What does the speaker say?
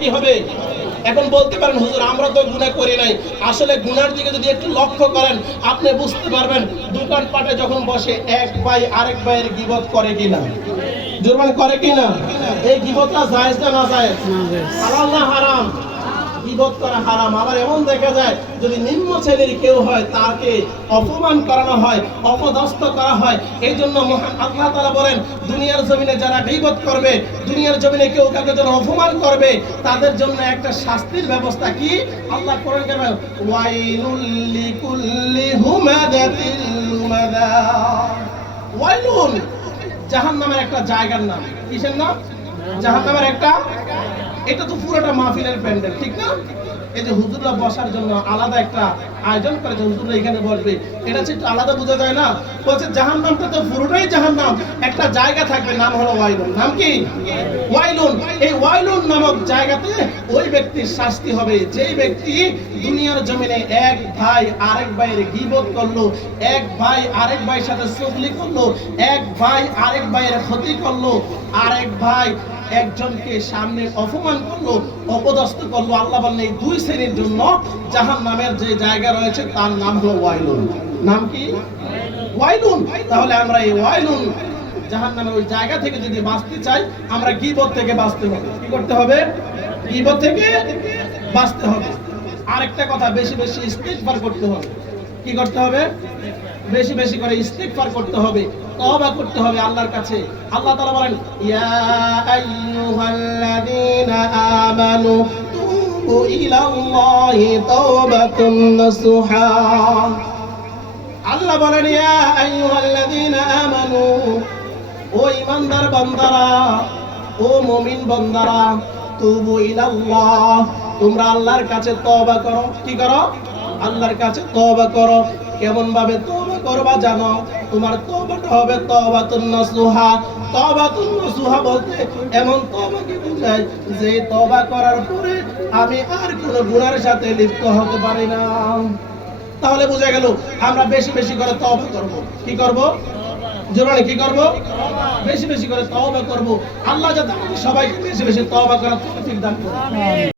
কি হবে? এখন বলতে পারেন হুজুর আমরা তো গুনাহ করি নাই। আসলে গুনার দিকে যদি একটু লক্ষ্য করেন আপনি বুঝতে পারবেন দোকানপাটে যখন বসে এক ভাই আরেক ভাইয়ের গীবত করে কিনা, জোরমান করে কিনা। এই গীবতটা জায়েজ না জায়েজ? হালাল না হারাম? গীবত করা হারাম। আবার এমন দেখা যায় যদি নিম্ন শ্রেণীর কেউ হয় তাকে অপমান করানো হয়, অপদস্থ করা হয়। এই জন্য মহান আল্লাহ তাআলা বলেন দুনিয়ার জমিনে যারা গীবত করবে, দুনিয়ার জমিনে কেউ কাউকে যেন অপমান করবে তাদের জন্য একটা শাস্তির ব্যবস্থা কি আল্লাহ কোরআনে বলেন ওয়াইলুল লিকুল্লি হুমাযাতিল লুমাযা। ওয়াইলুন জাহান্নামের একটা জায়গার নাম। কিসের নাম? জাহান্নামের একটা। এটা তো পুরোটা মাহফিলের প্যান্ডেল, ঠিক না? এই যে হুজুররা বসার জন্য আলাদা একটা আয়োজন করেছে, হুজুররা এখানে বসবে, এটা হচ্ছে একটু আলাদা বোঝা যায় না? বলছে জাহান্নামটা তো পুরোটাই জাহান্নাম, একটা জায়গা থাকবে নাম হলো ওয়াইলুন। নাম কি? ওয়াইলুন। এই ওয়াইলুন নামক জায়গাতে ওই ব্যক্তির শাস্তি হবে যেই ব্যক্তি দুনিয়ার জমিনে এক ভাই আরেক ভাইয়ের গীবত করলো, এক ভাই আরেক ভাইয়ের সাথে চুগলি করলো, এক ভাই আরেক ভাইয়ের ক্ষতি করলো, আরেক ভাই একজনকে সামনে অপমান করলো, অপদস্থ করলো। আল্লাহ বলেন এই দুই শ্রেণীর জন্য জাহান্নামের যে জায়গা রয়েছে তার নাম হলো ওয়াইলুন। নাম কি? ওয়াইলুন। তাহলে আমরা এই ওয়াইলুন জাহান্নামের ওই জায়গা থেকে যদি বাঁচতে চাই আমরা গীবত থেকে বাঁচতে হবে। কি করতে হবে? গীবত থেকে বাঁচতে হবে। আরেকটা কথা, বেশি বেশি ইস্তিগফার করতে হবে। কি করতে হবে? বেশি বেশি করে ইস্তিগফার করতে হবে, তওবা করতে হবে আল্লাহর কাছে। আল্লাহ তাআলা বলেন ইয়া আইয়ুহাল্লাযীনা আমানু তুবু ইলাল্লাহি তাওবাতুন নাসুহা। আল্লাহ বলেন ইয়া আইয়ুহাল্লাযীনা আমানু, ও ঈমানদার বান্দারা, ও মুমিন বান্দারা, তুবু ইলাল্লাহ, তোমরা আল্লাহর কাছে তওবা করো। কি করো? আল্লাহর কাছে তওবা করো। কেমন ভাবে তওবা করবা জানো? তোমার তওবাটা হবে তাওবাতুন নাসুহা। তাওবাতুন নাসুহা বলতে এমন তওবাকে বোঝায় যে তওবা করার পরে আমি আর কোনো গুনাহের সাথে লিপ্ত হতে পারি না। তাহলে বোঝা গেল আমরা বেশি বেশি করে তওবা করব। কি করব? জোরে কি করব? বেশি বেশি করে তওবা করব। আল্লাহ যাতে আমাদের সবাইকে বেশি বেশি তওবা করার তৌফিক দান করে।